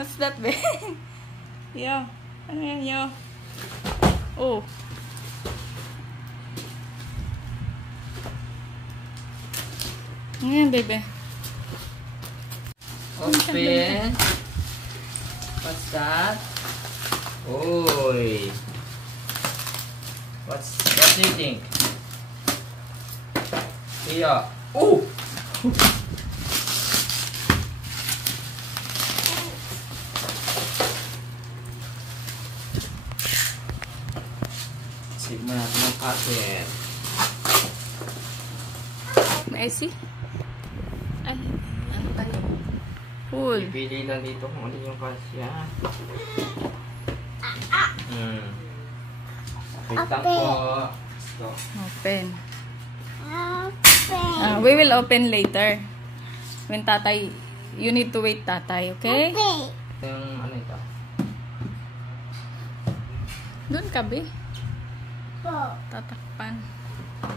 What's that, be? Yo. Ano yan, yo? Oh. Ano yan, baby? Open. What's that? Oy. What do you think? Yeah. Oh. Sigma natin ang packet. Messy? Ay, ano tayo? Cool. Ipili lang dito kung ano yung kasya. Wait lang po. Let's go. Open. We will open later. When tatay, you need to wait tatay, okay? Yung ano ito? Doon ka, be. Tatakpan.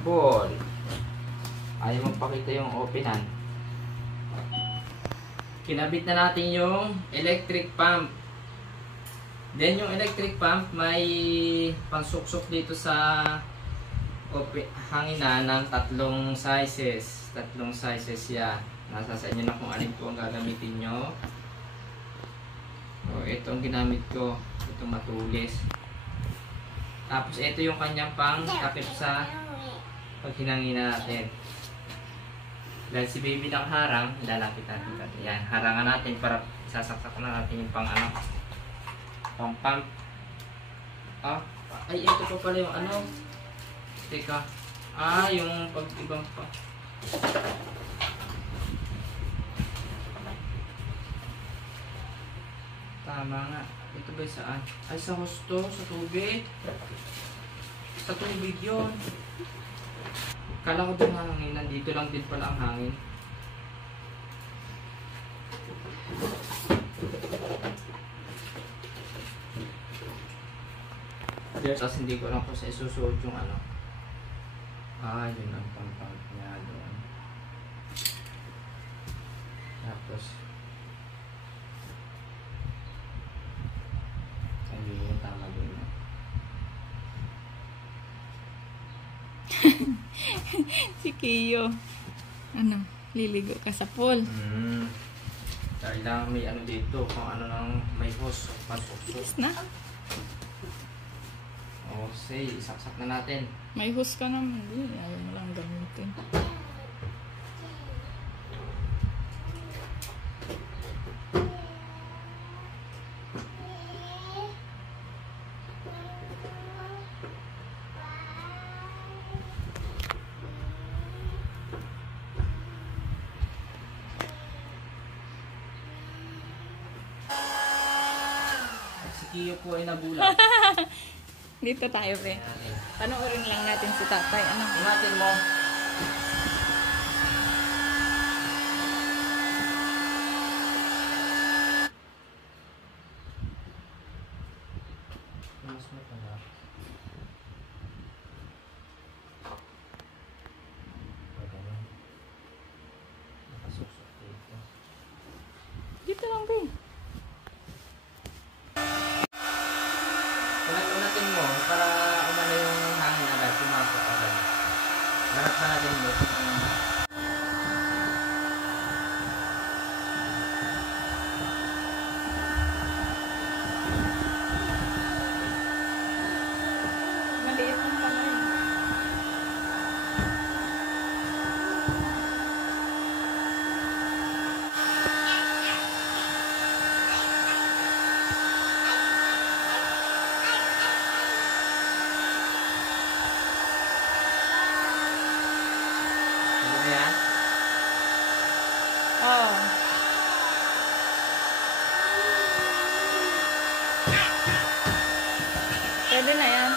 Ball. Ayaw magpakita yung openan. Kinabit na natin yung electric pump. Then yung electric pump may pangsuksok dito sa hangina ng tatlong sizes. Tatlong sizes yan. Nasa sa inyo na kung alin po ang gagamitin nyo. O, ito ang ginamit ko. Itong matulis. Tapos ito yung kanyang pang takip sa paghinangin natin. Dahil si baby ng harang, lalapit natin. Yan, harangan natin para sasaksak na natin yung pang ano. Pang pump. Ah, ay ito pa pala yung ano. Teka. Ah, yung pag-ibang pa. Tama nga. Ito ba saan? Ay, sa husto, sa tubig. Sa tubig yun. Kala ko din hangin. Nandito lang din pala ang hangin. Tapos hindi ko lang kung sa isusuot yung ano. Ah, yun ang pang-pump niya doon. Tapos ayun yung tama doon. Si Kiyo. Ano? Liligo ka sa pool. Dahil lang may ano dito, kung ano lang may hose, pasok-sok. Yes na. O, say, isaksak na natin. May hose ka naman. Hindi, ayaw mo lang gamitin. Si Kiyo po ay nagulat. Dito tayo, be. Panoorin lang natin si tatay. Ano? Ingatan mo. Mas mo pala. Pagano. Nakasuksok dito. Dito lang, be. Unatin mo para umano yung hangin agad. Pumasok agad. Lahat na natin mo. Maliit lang pala eh. Ano na yan? Oh. Pwede na yan.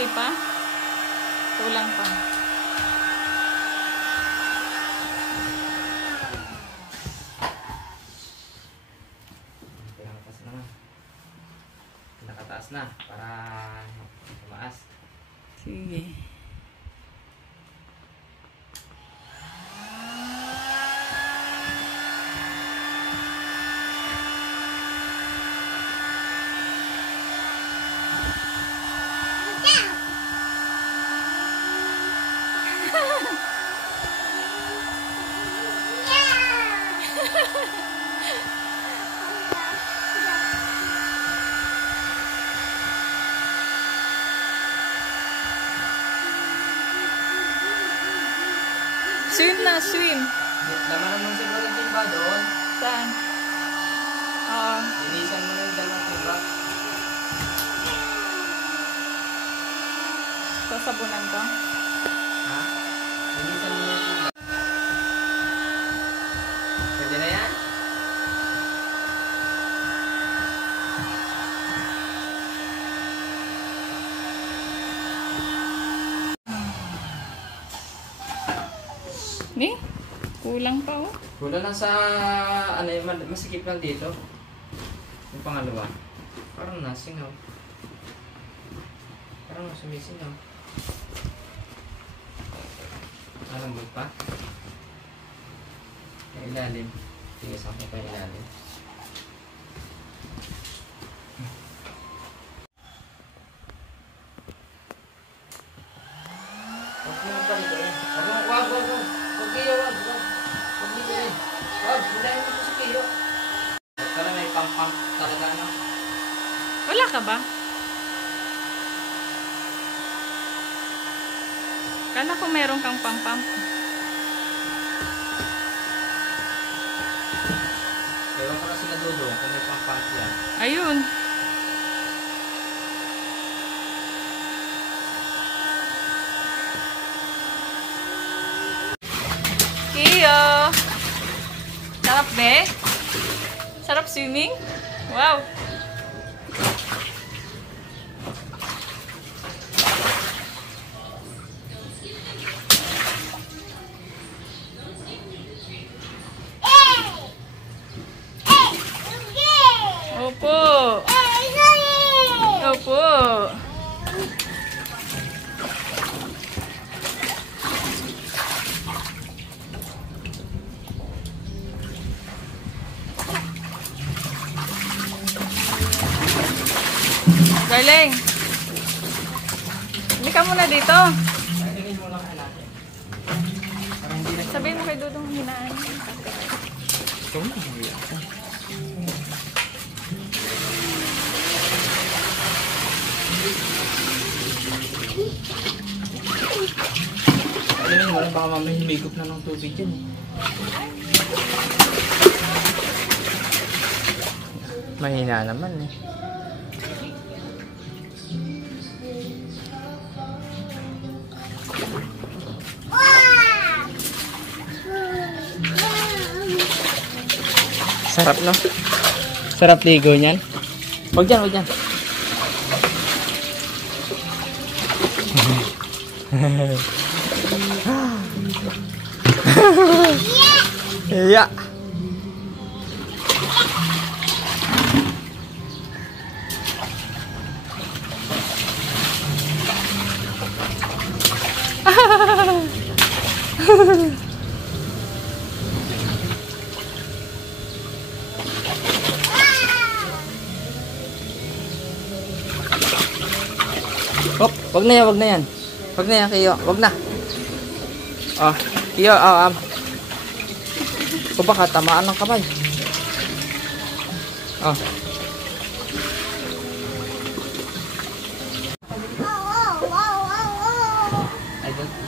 Hindi pa? Kulang pa. Pinakataas naman. Pinakataas na para tumaas. Sige. Swim na, swim. Laman naman siguro yung timba doon. Saan? Oo. Linisan mo na yung dalawang timba. Sasabunan ko. Ha? Linisan mo na yung timba. Pwede na yan? Eh? Kulang pa oh. Wala lang sa, ano yun, masikip lang dito. Yung pangalawa. Parang nasingaw. Parang sumisingaw. Malambot pa. Yung ilalim. Tingis ako pa yung ilalim. Huwag mo yung palito eh. Wag. Huwag kayo, wag. Huwag dito eh. Wag, hilahin mo sa kayo. Pero may pump talaga na. Wala ka ba? Kala ko meron kang pang-pump. Ewan ko na sila Dodo kung may pump yan. Ayun. Kiyo! Sarap be? Sarap swimming? Wow! Opo! Opo! Darling! Hindi ka muna dito. Tingin mo lang natin. Para hindi na Sabihin mo kay Dudong hinaan. ito. Alam mo, baka mamaya humigop na ng tubig yan eh. Mahina naman eh. Sarap no? Sarap ligo niyan. Huwag dyan, huwag dyan. Yeah. Hop, wag na yan, wag na yan. Wag na yan, Kiyo. Wag na. Oh, Kiyo, o baka tamaan ng kamay. Oh.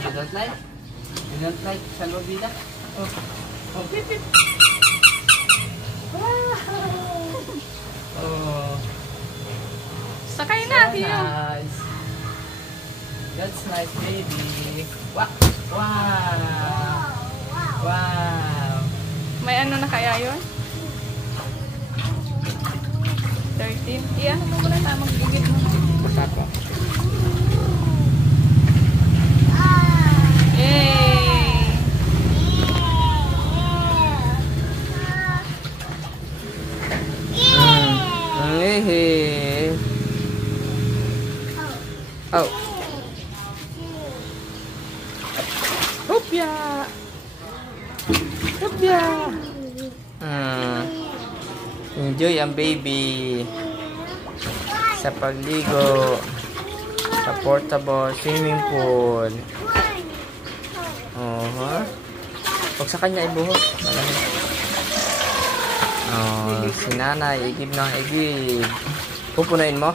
You don't like? You don't like salvavida? Oh. Oh, pip, pip. Oh. Sakay na, Kiyo. Nice. That's nice, baby. Wow. Wow. Wow. May ano na kaya yun? 13. Iyan mo muna na, magbigit mo. Basta po. Oh. Hopya! Hopya! Enjoy ang baby sa pagligo sa portable swimming pool. Huwag sa kanya ibuhok. Si nanay, igib ng igib. Pupunuin mo?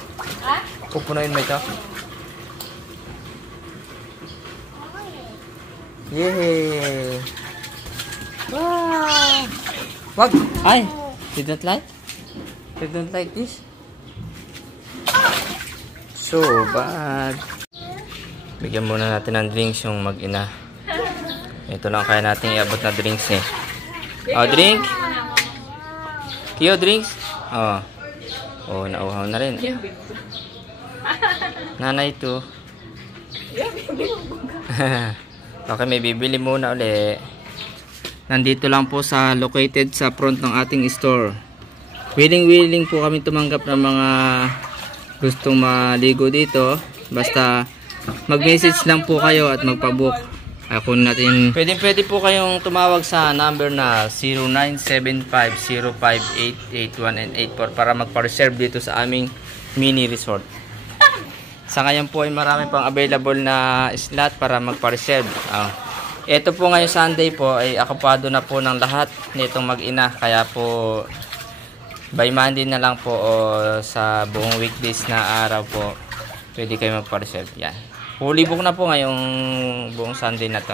Pupunuin mo ito? Yay! Wow! Wag! Ay! You don't like? You don't like this? So bad. Bigyan muna natin ng drinks yung mag-ina. Ito lang kaya natin iabot na drinks eh. Oh, drink? Kiyo, drinks? Oh. Oh, nauhaw na rin. Nanay to. Okay, may bibili muna uli. Nandito lang po sa located sa front ng ating store. Willing po kami tumanggap ng mga gustong maligo dito. Basta mag-message lang po kayo at magpa-book. Ako natin. Pwede po kayong tumawag sa number na 0975-05881 and 84 para magpa-reserve dito sa aming mini resort. Sa ngayon po ay marami pang available na slot para magpa-reserve. Ito po ngayong Sunday po ay akupado na po ng lahat nitong mag-ina. Kaya po by Monday na lang po o sa buong weekdays na araw po pwede kayo magpa-reserve. Yan. Fully book na po ngayong buong Sunday na to.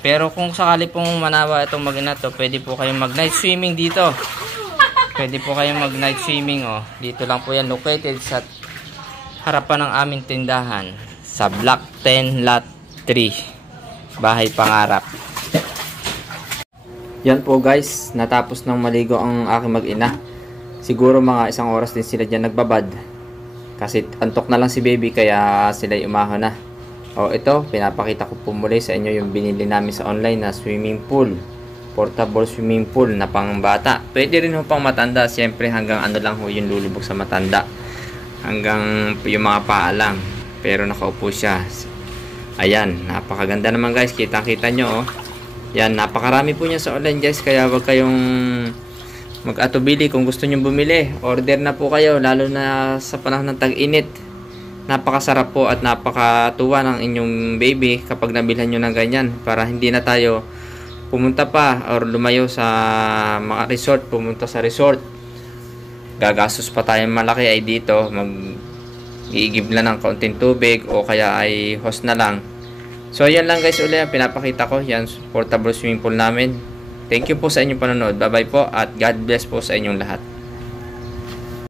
Pero kung sakali pong manawa itong mag-ina to, pwede po kayong mag-night swimming dito. Pwede po kayong mag-night swimming. Dito lang po yan located sa harapan ng aming tindahan sa Block 10 Lot 3 Bahay Pangarap. Yan po guys, natapos nang maligo ang aking mag-ina. Siguro mga 1 oras din sila dyan nagbabad kasi antok na lang si baby kaya sila umahon na. Ito, pinapakita ko po muli sa inyo yung binili namin sa online na swimming pool, portable swimming pool na pang bata. Pwede rin ho pang matanda, siyempre hanggang ano lang ho yung lulubog sa matanda, hanggang yung mga paa lang, pero nakaupo siya. Ayan, napakaganda naman guys, kitang-kita nyo yan, napakarami po niya sa online guys, kaya wag kayong mag-atubili. Kung gusto nyo bumili, order na po kayo, lalo na sa panahon ng tag-init. Napakasarap po at napakatuwa ng inyong baby kapag nabilhan nyo ng ganyan, para hindi na tayo pumunta pa or lumayo sa mga resort, pumunta sa resort, gagastos pa tayong malaki ay dito mag-iigib lang ng kaunting tubig o kaya ay hose na lang. So yan lang guys, ulit pinapakita ko yan portable swimming pool namin. Thank you po sa inyong panonood. Bye bye po at God bless po sa inyong lahat.